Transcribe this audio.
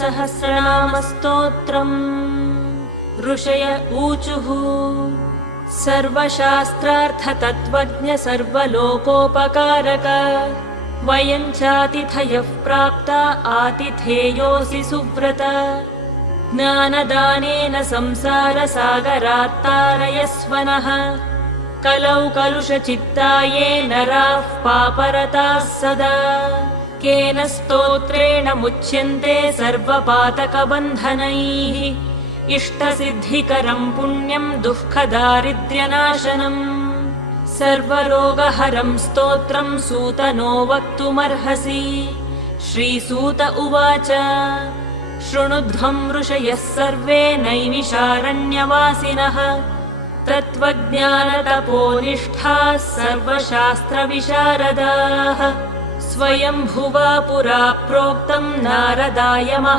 सहस्रनामस्तोत्रम्। ऋषय ऊचुः सर्वशास्त्रार्थतत्त्वज्ञ सर्वलोकोपकारक वयं चातिथयः प्राप्ता आतिथेयोऽसि सुव्रत ज्ञानदानेन संसारसागरात्तारयस्व नः कलौ कलुषचित्ताये नराः पापरताः सदा केन स्तोत्रेण मुच्यन्ते सर्वपातकबन्धनैः इष्टसिद्धिकरं पुण्यं दुःखदारिद्र्यनाशनम् सर्वरोगहरं स्तोत्रं सूतनो वक्तुमर्हसि। श्रीसूत उवाच शृणुध्वं ऋषयः सर्वे नैमिषारण्यवासिनः तत्त्वज्ञानतपोनिष्ठाः सर्वशास्त्रविशारदाः स्वयंभुवा पुरा प्रोक्तं नारदाय